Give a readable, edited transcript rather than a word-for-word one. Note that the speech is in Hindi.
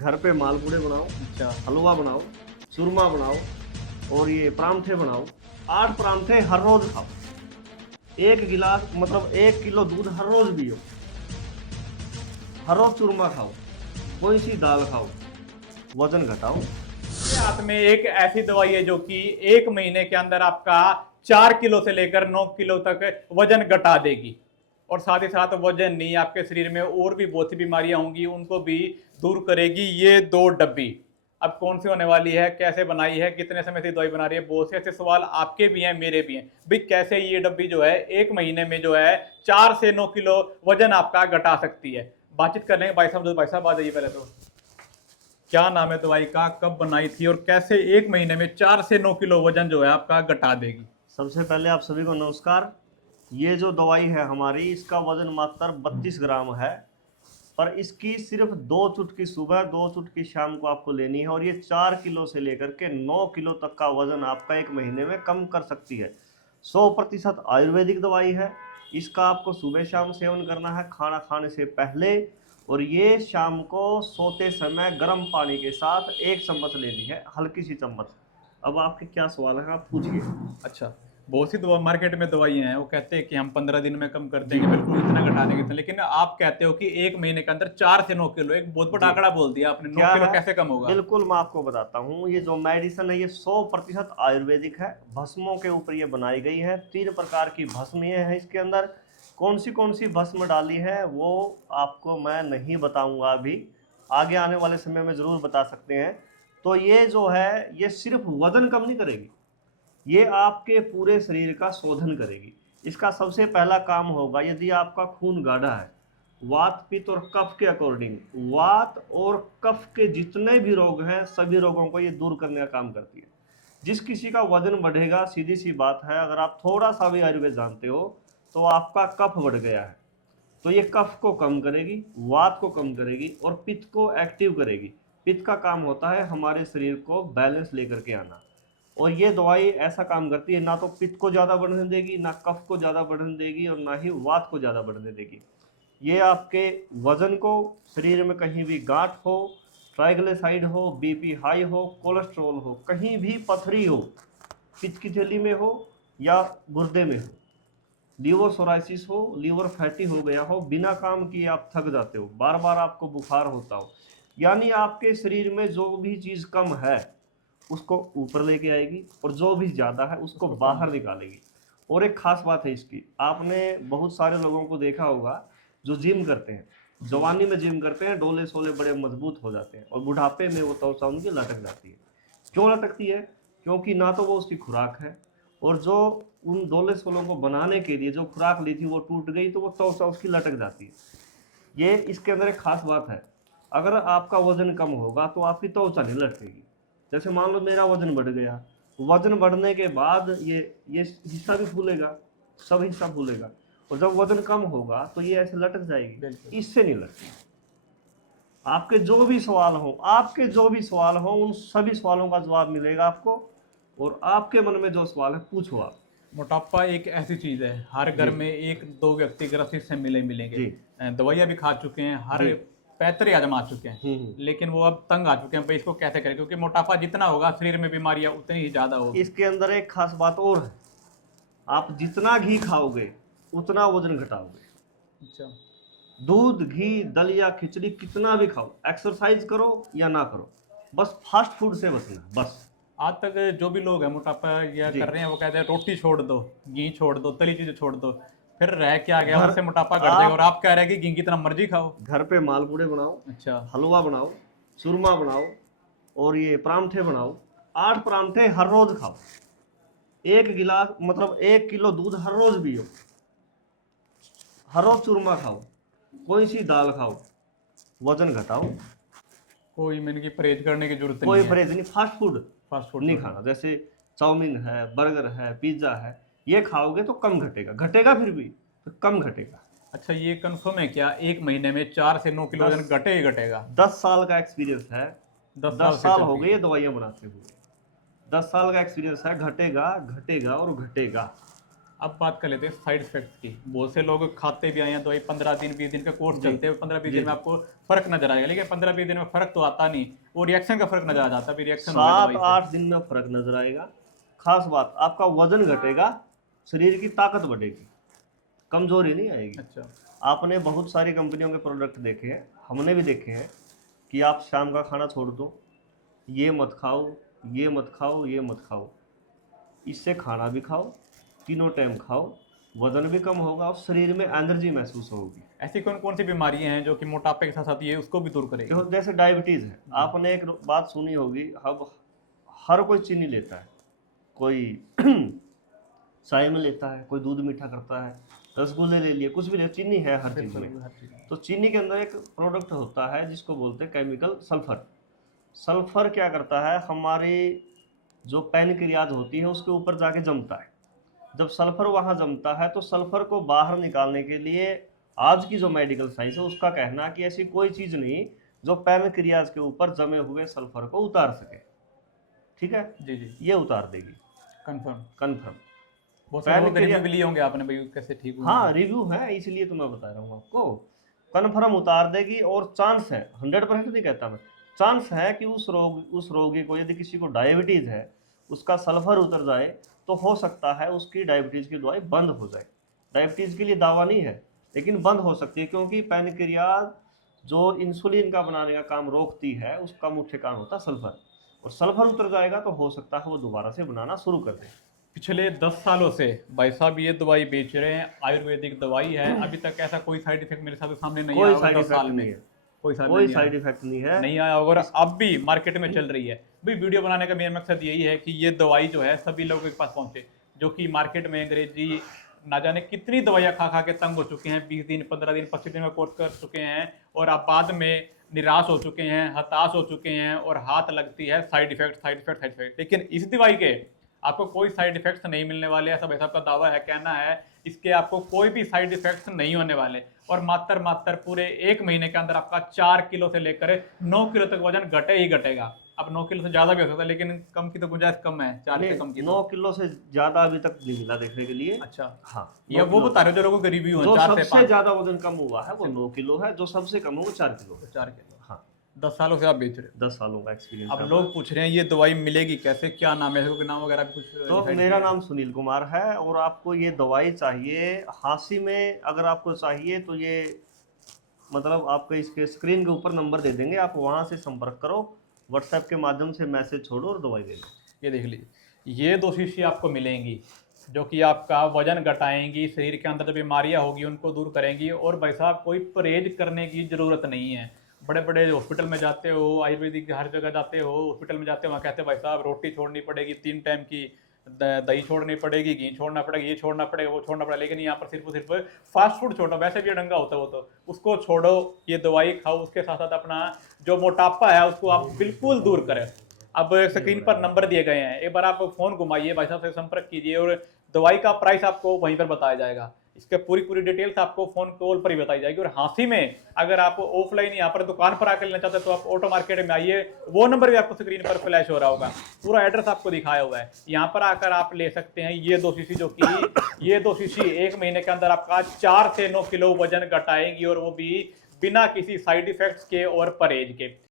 घर पे मालपूड़े बनाओ, अच्छा। हलवा बनाओ, चूरमा बनाओ और ये परांठे बनाओ। 8 परांठे हर रोज खाओ। 1 गिलास मतलब 1 किलो दूध हर रोज पियो। हर रोज चूरमा खाओ, कोई सी दाल खाओ, वजन घटाओ। ये हाथ में एक ऐसी दवाई है जो कि 1 महीने के अंदर आपका 4 किलो से लेकर 9 किलो तक वजन घटा देगी। और साथ ही साथ वजन नहीं, आपके शरीर में और भी बहुत सी बीमारियां होंगी उनको भी दूर करेगी ये 2 डब्बी। अब कौन सी होने वाली है, कैसे बनाई है, कितने समय से दवाई बना रही है, बहुत से ऐसे सवाल आपके भी हैं मेरे भी हैं भाई। कैसे ये डब्बी जो है 1 महीने में जो है 4 से 9 किलो वजन आपका घटा सकती है। बातचीत कर लेंगे भाई साहब। भाई साहब आ जाइए। पहले तो क्या नाम है दवाई का, कब बनाई थी और कैसे 1 महीने में 4 से 9 किलो वजन जो है आपका घटा देगी। सबसे पहले आप सभी को नमस्कार। ये जो दवाई है हमारी, इसका वजन मात्र 32 ग्राम है। पर इसकी सिर्फ 2 चुटकी सुबह, 2 चुटकी शाम को आपको लेनी है और ये 4 किलो से लेकर के 9 किलो तक का वजन आपका 1 महीने में कम कर सकती है। 100% आयुर्वेदिक दवाई है। इसका आपको सुबह शाम सेवन करना है, खाना खाने से पहले। और ये शाम को सोते समय गर्म पानी के साथ 1 चम्मच लेनी है, हल्की सी चम्मच। अब आपके क्या सवाल है, आप पूछिए। अच्छा। बहुत सी दवा मार्केट में दवाइयां हैं, वो कहते हैं कि हम 15 दिन में कम कर जी देंगे, बिल्कुल इतना घटा देंगे इतना। लेकिन आप कहते हो कि 1 महीने के अंदर 4 से 9 किलो, एक बहुत बड़ा जी, आंकड़ा बोल दिया आपने। नौ क्या किलो है, कैसे कम होगा? बिल्कुल मैं आपको बताता हूँ। ये जो मेडिसिन है ये 100% आयुर्वेदिक है। भस्मों के ऊपर ये बनाई गई है। 3 प्रकार की भस्म ये है इसके अंदर। कौन सी भस्म डाली है वो आपको मैं नहीं बताऊंगा अभी, आगे आने वाले समय में जरूर बता सकते हैं। तो ये जो है ये सिर्फ वजन कम नहीं करेगी, ये आपके पूरे शरीर का शोधन करेगी। इसका सबसे पहला काम होगा, यदि आपका खून गाढ़ा है, वात पित्त और कफ के अकॉर्डिंग, वात और कफ के जितने भी रोग हैं सभी रोगों को ये दूर करने का काम करती है। जिस किसी का वजन बढ़ेगा, सीधी सी बात है, अगर आप थोड़ा सा भी आयुर्वेद जानते हो तो आपका कफ बढ़ गया है, तो ये कफ को कम करेगी, वात को कम करेगी और पित्त को एक्टिव करेगी। पित्त का काम होता है हमारे शरीर को बैलेंस लेकर के आना। और ये दवाई ऐसा काम करती है, ना तो पित्त को ज़्यादा बढ़ने देगी, ना कफ को ज़्यादा बढ़ने देगी और ना ही वात को ज़्यादा बढ़ने देगी। ये आपके वजन को, शरीर में कहीं भी गांठ हो, ट्राइग्लिसराइड हो, बीपी हाई हो, कोलेस्ट्रॉल हो, कहीं भी पथरी हो, पित्त की थैली में हो या गुर्दे में हो, लीवर सोराइसिस हो, लीवर फैटी हो गया हो, बिना काम किए आप थक जाते हो, बार बार आपको बुखार होता हो, यानी आपके शरीर में जो भी चीज़ कम है उसको ऊपर लेके आएगी और जो भी ज़्यादा है उसको बाहर निकालेगी। और एक खास बात है इसकी, आपने बहुत सारे लोगों को देखा होगा जो जिम करते हैं, जवानी में जिम करते हैं, डोले सोले बड़े मजबूत हो जाते हैं और बुढ़ापे में वो त्वचा उनकी लटक जाती है। क्यों लटकती है? क्योंकि ना तो वो उसकी खुराक है, और जो उन डोले सोलों को बनाने के लिए जो खुराक ली थी वो टूट गई, तो वो त्वचा उसकी लटक जाती है। ये इसके अंदर एक खास बात है, अगर आपका वजन कम होगा तो आपकी त्वचा नहीं लटकेगी। जैसे मान लो मेरा वजन बढ़ गया, वजन बढ़ने के बाद ये हिस्सा भी फूलेगा, सब हिस्सा फूलेगा, और जब वजन कम होगा तो ये ऐसे लटक जाएगी, इससे नहीं लटकेगी। आपके जो भी सवाल हो, उन सभी सवालों का जवाब मिलेगा आपको। और आपके मन में जो सवाल है पूछो आप। मोटापा एक ऐसी चीज है, हर घर जी में 1-2 व्यक्ति ग्रसित इससे मिलेंगे। जी दवाइयाँ भी खा चुके हैं, हर जी। पैतरे आजमा चुके हैं, हम्म। लेकिन वो अब तंग आ चुके हैं भाई इसको कैसे करें, क्योंकि मोटापा जितना होगा शरीर में बीमारियां उतनी ही ज्यादा होगी। इसके अंदर एक खास बात और है, आप जितना घी खाओगे उतना वजन घटाओगे। अच्छा। दूध, घी, दलिया, खिचड़ी कितना भी खाओ, एक्सरसाइज करो या ना करो, बस फास्ट फूड से बचना बस। आज तक जो भी लोग हैं मोटापा या जी। कर रहे हैं वो कहते हैं रोटी छोड़ दो, घी छोड़ दो, तली चीजें छोड़ दो, फिर रह क्या गया, घर उससे मोटापा घट जाएगा। और आप आप कह रहे हैं कि घी कितना मर्जी खाओ। घर पे मालपूड़े बनाओ, अच्छा। हलवा बनाओ, चूरमा बनाओ और ये परांठे बनाओ। 8 परांठे हर रोज खाओ। 1 गिलास मतलब 1 किलो दूध हर रोज पियो। हर रोज चूरमा खाओ, कोई सी दाल खाओ, वजन घटाओ। कोई मैंने की परहेज करने की जरूरत कोई नहीं है। परहेज नहीं, फास्ट फूड फास्ट फूड नहीं छोड़ना। खाना। जैसे चाउमीन है, बर्गर है, पिज्जा है, ये खाओगे तो कम घटेगा, घटेगा फिर भी तो कम घटेगा। अच्छा, ये कंफर्म है क्या 1 महीने में 4 से 9 किलो वजन 10 घटे ही घटेगा? 10 साल का एक्सपीरियंस है। 10 साल 10 से साल हो चलती गए है। ये दवाइयाँ बनाते हुए। 10 साल का एक्सपीरियंस है, घटेगा घटेगा और घटेगा। अब बात कर लेते हैं साइड इफेक्ट्स की। बहुत से लोग खाते भी आए हैं दवाई, 15 दिन 20 दिन का कोर्स चलते हैं, 15-20 दिन में आपको फर्क नजर आएगा, लेकिन 15-20 दिन में फर्क तो आता नहीं, वो रिएक्शन का फर्क नजर आ जाता है, रिएक्शन हो गया दवाई से। 7-8 दिन में फर्क नजर आएगा। खास बात, आपका वजन घटेगा, शरीर की ताकत बढ़ेगी, कमजोरी नहीं आएगी। अच्छा। आपने बहुत सारी कंपनियों के प्रोडक्ट देखे हैं, हमने भी देखे हैं कि आप शाम का खाना छोड़ दो, ये मत खाओ, ये मत खाओ, ये मत खाओ, इससे खाना भी खाओ, तीनों टाइम खाओ, वजन भी कम होगा और शरीर में एनर्जी महसूस होगी। ऐसी कौन कौन सी बीमारियां हैं जो कि मोटापे के साथ साथ ये उसको भी दूर करेगी? देखो, जैसे डायबिटीज़ है, आपने एक बात सुनी होगी, अब हर कोई चीनी लेता है, कोई चाय में लेता है, कोई दूध मीठा करता है, रसगुल्ले ले लिए, कुछ भी ले, चीनी है हर चीज़ में। तो चीनी के अंदर एक प्रोडक्ट होता है जिसको बोलते हैं केमिकल सल्फर। सल्फर क्या करता है, हमारी जो पैनक्रियाज होती है उसके ऊपर जाके जमता है। जब सल्फर वहाँ जमता है तो सल्फर को बाहर निकालने के लिए आज की जो मेडिकल साइंस है उसका कहना है कि ऐसी कोई चीज़ नहीं जो पैनक्रियाज के ऊपर जमे हुए सल्फर को उतार सके। ठीक है, जी जी, ये उतार देगी, कंफर्म। कन्फर्म। बहुत सारे लोग रिव्यू भी लिए होंगे आपने भाई, कैसे ठीक हुआ? हाँ, रिव्यू है, इसलिए तो मैं बता रहा हूँ आपको। कन्फर्म उतार देगी, और चांस है, 100% नहीं कहता मैं, चांस है कि उस रोगी को, यदि किसी को डायबिटीज़ है, उसका सल्फर उतर जाए तो हो सकता है उसकी डायबिटीज़ की दवाई बंद हो जाए। डायबिटीज़ के लिए दावा नहीं है, लेकिन बंद हो सकती है, क्योंकि पैनक्रियाज जो इंसुलिन का बनाने का काम रोकती है उसका मुख्य कारण होता है सल्फर, और सल्फर उतर जाएगा तो हो सकता है वो दोबारा से बनाना शुरू कर दे। पिछले 10 सालों से भाई साहब ये दवाई बेच रहे हैं, आयुर्वेदिक दवाई है, अभी तक ऐसा कोई साइड इफेक्ट मेरे साथ सामने नहीं कोई आया साइड 10 इफेक्ट साल में। नहीं है, कोई कोई साइड इफेक्ट नहीं है। नहीं आया, और अब भी मार्केट में चल रही है। भाई वीडियो बनाने का मेरा मकसद यही है कि ये दवाई जो है सभी लोगों के पास पहुंचे, जो कि मार्केट में अंग्रेजी ना जाने कितनी दवाइयाँ खा खा के तंग हो चुके हैं, 20 दिन 15 दिन 25 दिन में कोर्स कर चुके हैं, और अब बाद में निराश हो चुके हैं, हताश हो चुके हैं, और हाथ लगती है side effect side effect side effect. लेकिन इस दवाई के आपको कोई साइड इफेक्ट्स नहीं मिलने वाले, ऐसा भाई साहब का दावा है, कहना है इसके आपको कोई भी साइड इफेक्ट्स नहीं होने वाले, और मात्र पूरे 1 महीने के अंदर आपका 4 किलो से लेकर 9 किलो तक वजन घटे ही घटेगा। अब 9 किलो से ज्यादा भी हो सकता है, लेकिन कम की तो गुंजाइश कम है, 4 से कम की। 9 किलो से ज्यादा अभी तक नहीं मिला देखने के लिए। अच्छा, हाँ, ये वो बता रहे हो जो लोगों के रिव्यू है, जो 4 से सबसे 5। ज्यादा वजन कम हुआ है वो 9 किलो है, जो सबसे कम है वो 4 किलो है। 4 किलो। हाँ, 10 सालों से आप बेच रहे हो। 10 सालों का एक्सपीरियंस। अब लोग पूछ रहे हैं ये दवाई मिलेगी कैसे, क्या नाम है, इसका नाम वगैरह कुछ? तो मेरा नाम सुनील कुमार है, और आपको ये दवाई चाहिए हांसी में, अगर आपको चाहिए तो ये मतलब आपको इसके स्क्रीन के ऊपर नंबर दे देंगे, आप वहाँ से संपर्क करो, व्हाट्सएप के माध्यम से मैसेज छोड़ो और दवाई ले लो। ये देख लीजिए, ये 2 शीशी आपको मिलेंगी जो कि आपका वजन घटाएंगी, शरीर के अंदर जो बीमारियां होगी उनको दूर करेंगी, और भाई साहब कोई परहेज करने की ज़रूरत नहीं है। बड़े बड़े हॉस्पिटल में जाते हो, आयुर्वेदिक हर जगह जाते हो, हॉस्पिटल में जाते हो, वहाँ कहते हैं भाई साहब रोटी छोड़नी पड़ेगी, 3 टाइम की दही छोड़नी पड़ेगी, घी छोड़ना पड़ेगा, ये छोड़ना पड़ेगा, वो छोड़ना पड़ेगा, लेकिन यहाँ पर सिर्फ फास्ट फूड छोड़ो, वैसे भी डंगा होता है वो तो, उसको छोड़ो, ये दवाई खाओ, उसके साथ साथ अपना जो मोटापा है उसको आप बिल्कुल दूर करें। अब स्क्रीन पर नंबर दिए गए हैं, एक बार आप फोन घुमाइए, भाई साहब से संपर्क कीजिए, और दवाई का प्राइस आपको वहीं पर बताया जाएगा। इसके पूरी डिटेल्स आपको फोन कॉल पर ही बताई जाएगी। और हांसी में अगर आप ऑफलाइन यहाँ पर दुकान पर आकर लेना चाहते हैं तो आप ऑटो मार्केट में आइए, वो नंबर भी आपको स्क्रीन पर फ्लैश हो रहा होगा, पूरा एड्रेस आपको दिखाया हुआ है, यहाँ पर आकर आप ले सकते हैं ये 2 शीशी, जो कि ये 2 शीशी 1 महीने के अंदर आपका 4 से 9 किलो वजन घटाएंगी, और वो भी बिना किसी साइड इफेक्ट्स के और परहेज के।